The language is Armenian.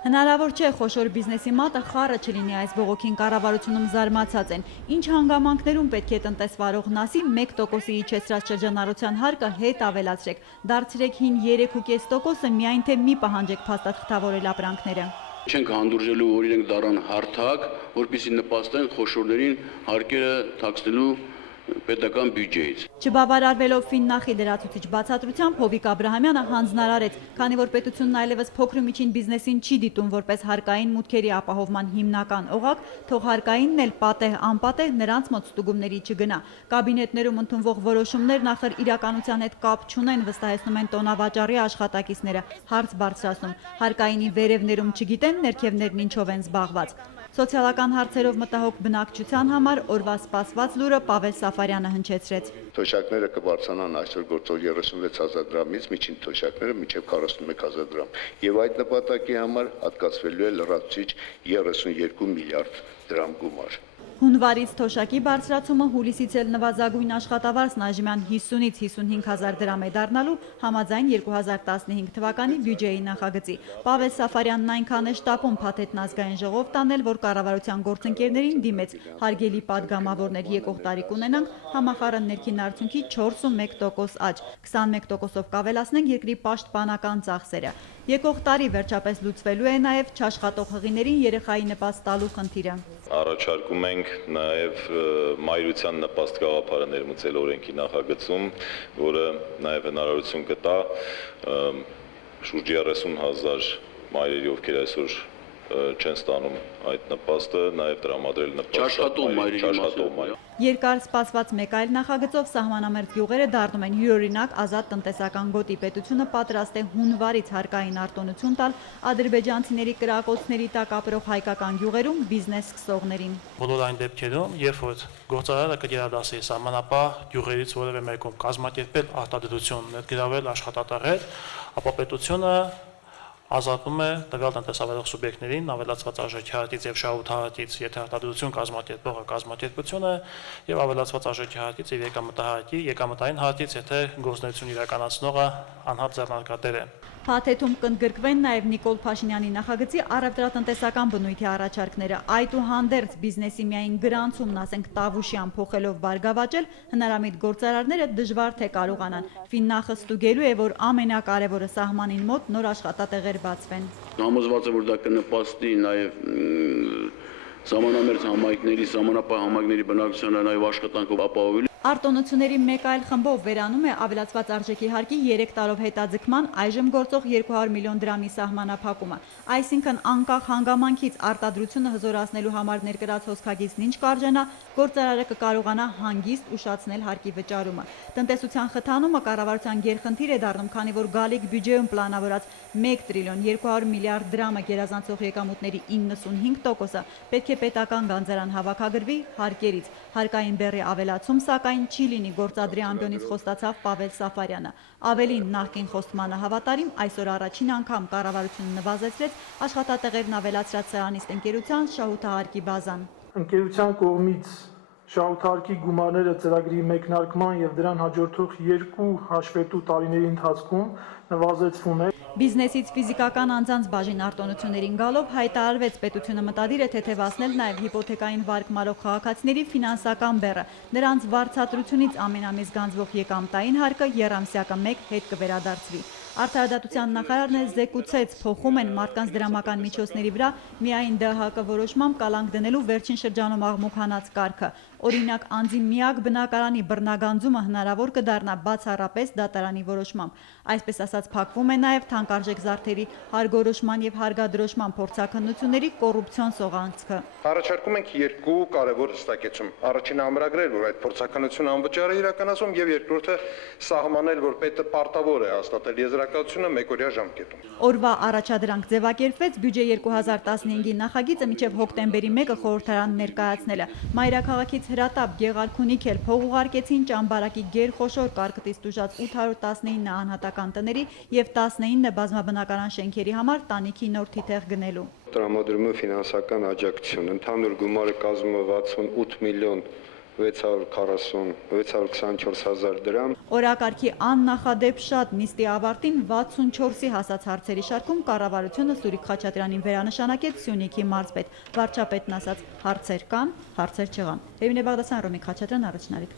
Հնարավոր չէ խոշոր բիզնեսի մատը խառը չլինի այս բողոքին կառավարությունում զարմացած են։ Ինչ հանգամանքներում պետք է տնտեսվարողն ասի 1%-ի իջեցրած շրջանառության հարկը հետ ավելացրեք, դարձրեք հին 3.5%-ը միայն թե մի պահանջեք փաստաթղթավորել ապրանքները։ Չենք հանդուրժելու, որ իրենք դառան հարթակ, որպեսզի նպաստեն խոշորներին հարկերը թաքցնելու պետական բյուջեից։ Չբավարարվելով Ֆիննախի լրացուցիչ բացատրությամբ Հովիկ Աբրահամյանը հանձնարարեց, քանի որ պետությունն այլևս փոքր ու միջին բիզնեսին չի դիտում որպես հարկային մուտքերի ապահովման հիմնական օղակ, թող հարկայինն էլ պատեհ-անպատեհ նրանց մոտ ստուգումների չգնա։ Կաբինետներում ընդունվող որոշումներն ախր իրականության հետ կապ չունեն, վստահեցնում են տոնավաճառի աշխատակիցները, հարց բարձրացնում, հարկայինի վերևներում չգիտեն ներքևներն ինչով են զբաղված։ Սոցիալական հարցերով մտահոգ բնակչության համար օրվա սպասված լուրը Պավել Սաֆարյանը հնչեցրեց։ Թոշակները կբարձրանան այսօր գործող 36,000 դրամից միջին թոշակները մինչև 41,000 դրամ։ Եվ այդ նպատակի համար հատկացվելու է լրացուցիչ 32 միլիարդ դրամ գումար։ Հունվարից թոշակի բարձրացումը հուլիսից էլ նվազագույն աշխատավարձն այժմյան 50-ից 55,000 դրամ է դառնալու համաձայն 2015 թվականի բյուջեի նախագծի։ Պավել Սաֆարյանն այնքան է շտապում Փաթեթն ազգային ժողով տանել, որ կառավարության գործընկերներին դիմեց հարգելի падգամավորներ եկող տարի կունենանք համախառն ներքին արդյունքի 4.1% աճ, 21%-ով կավելացնենք երկրի պաշտպանական ծախսերը։ Եկող տարի վերջապես լուծվելու է նաև չաշխատող հղիներին երեխայի նպաստ տալու խնդիրը։ Առաջարկում ենք նաև մայրության նպաստ գաղափարը ներմուծել օրենքի նախագծում, որը նաև հնարավորություն կտա շուրջ 30,000 մայրերի, ովքեր այսօր չեն ստանում այդ նպաստը, նաև տրամադրել նպաստը Երկար սպասված մեկ այլ նախագծով սահմանամերձ գյուղերը դառնում են յուրօրինակ ազատ տնտեսական գոտի։ Պետությունը պատրաստ է հունվարից հարկային արտոնություն տալ ադրբեջանցիների կրակոցների տակ ապրող հայկական գյուղերում բիզնես սկսողներին։ Բոլոր այն դեպքերում, երբ որ գործարարը կգերադասի սահմանապահ գյուղերից որևէ մեկում կազմակերպել արտադրություն, ներգրավել աշխատատեղեր, ապա պետությունը ազատում է տվյալ տնտեսավարող սուբյեկտներին ավելացված արժեքի հարկից եւ շահութահարկից, եթե արտադրություն կազմակերպողը կազմակերպությունը եւ ավելացված արժեքի հարկից եւ եկամտային հարկից, եթե գործունեություն իրականացնողը անհատ ձեռնարկատեր է։ Փաթեթում կընդգրկվեն նաև Նիկոլ Փաշինյանի նախագծի առևտրատնտեսական բնույթի առաջարկները։ Այդուհանդերձ բիզնեսի միայն գրանցումն, ասենք Տավուշյան փոխելով բարգավաճել, հնարամիտ գործարարները դժվար թե կարողանան։ Ֆիննախը ստուգելու է, որ ամենակարևորը սահմանին մոտ նոր աշխատատեղեր բացվեն։ Համոզված եմ, որ դա կնպաստի նաև սահմանամերձ համայնքների, սահմանապահ համայնքների բնակչությանը նաև աշխատանքով ապահովելու։ Արտոնությունների մեկ այլ խմբով վերանում է ավելացված արժեքի հարկի 3 տարով հետաձգման այժմ գործող 200 միլիոն դրամի սահմանափակումը։ Այսինքն անկախ հանգամանքից արտադրությունը հզորացնելու համար ներկրած հոսքագիծն ինչ կարժենա, գործարարը կկարողանա հանգիստ ուշացնել հարկի վճարումը։ Տնտեսության խթանումը կառավարության գերխնդիր է դառնում, քանի որ գալիք բյուջեում պլանավորած 1 տրիլիոն 200 միլիարդ դրամը գերազանցող եկամուտների 95%-ը պետք է պետական գանձարան հավաքագրվի հարկերից։ Հարկային բեռի ավելացում սակայն չի լինի, գործադրի ամբիոնից խոստացավ Պավել Սաֆարյանը։ Ավելին, նախկին խոստմանը հավատարիմ, այսօր առաջին անգամ կառավարությունը նվազեցրեց աշխատատեղերն ավելացրած սերանիստ ընկերության շահութահարկի բազան։ Ընկերության կողմից շահութահարկի գումարները ծրագրի մեկնարկման եւ դրան հաջորդող 2 հաշվետու տարիների ընթացքում նվազեցվում է։ Բիզնեսից ֆիզիկական անձանց բաժին արտոնություններին գալով հայտարարվեց պետությունը մտադիր է թեթևացնել նաև հիպոթեկային վարկ մարող քաղաքացիների ֆինանսական բեռը։ Նրանց վարձատրությունից ամենամեծ գանձվող եկամտային հարկը եռամսյակը 1 հետ կվերադարձվի։ Արդարադատության նախարարն էլ զեկուցեց, փոխում են մարդկանց դրամական միջոցների վրա միայն ԴՀԿ որոշմամբ կալանք դնելու վերջին շրջանում աղմուկ հանած կարգը։ Օրինակ, անձի միակ բնակարանի բռնագանձումը հնարավոր կդառնա բացառապես դատարանի որոշմամբ։ Այսպես ասած, փակվում է նաև թանկարժեք զարդերի հարգորոշման եւ հարգադրոշման փորձաքննությունների կոռուպցիոն սողանցքը։ Առաջարկում ենք 2 կարևոր հստակեցում։ Առաջինը ամրագրել, որ այդ փորձաքննությունը անվճար է իրականացում, եւ երկրորդը սահմանել, որ պետը պարտավոր է հաստատել եզրակացությունը 1-օրյա ժամկետում։ Օրվա առաջադրանք ձևակերպվեց բյուջե 2015-ի նախագիծը մինչև հոկտեմբերի 1-ը խորհրդարան ներկայացնելը։ Մայրաքաղաքից Հրատապ, Գեղարքունիք էլ փող ուղարկեցին Ճամբարակի գերխոշոր կարկտից տուժած 819 անհատական տների եւ 19 բազմաբնակարան շենքերի համար տանիքի նոր թիթեղ գնելու։ Տրամադրում է ֆինանսական աջակցություն, ընդհանուր գումարը կազմում է 68 միլիոն 624,000 դրամ։ Օրակարգի աննախադեպ շատ նիստի ավարտին 64-ի հասած հարցերի շարքում կառավարությունը Սուրիկ Խաչատրյանին վերանշանակեց Սյունիքի մարզպետ։ Վարչապետն ասաց՝ հարցեր կան, հարցեր չեղան։ Ռեյմինե Բաղդասարյան, Ռոմիկ Խաչատրյան, Առաջնարիք։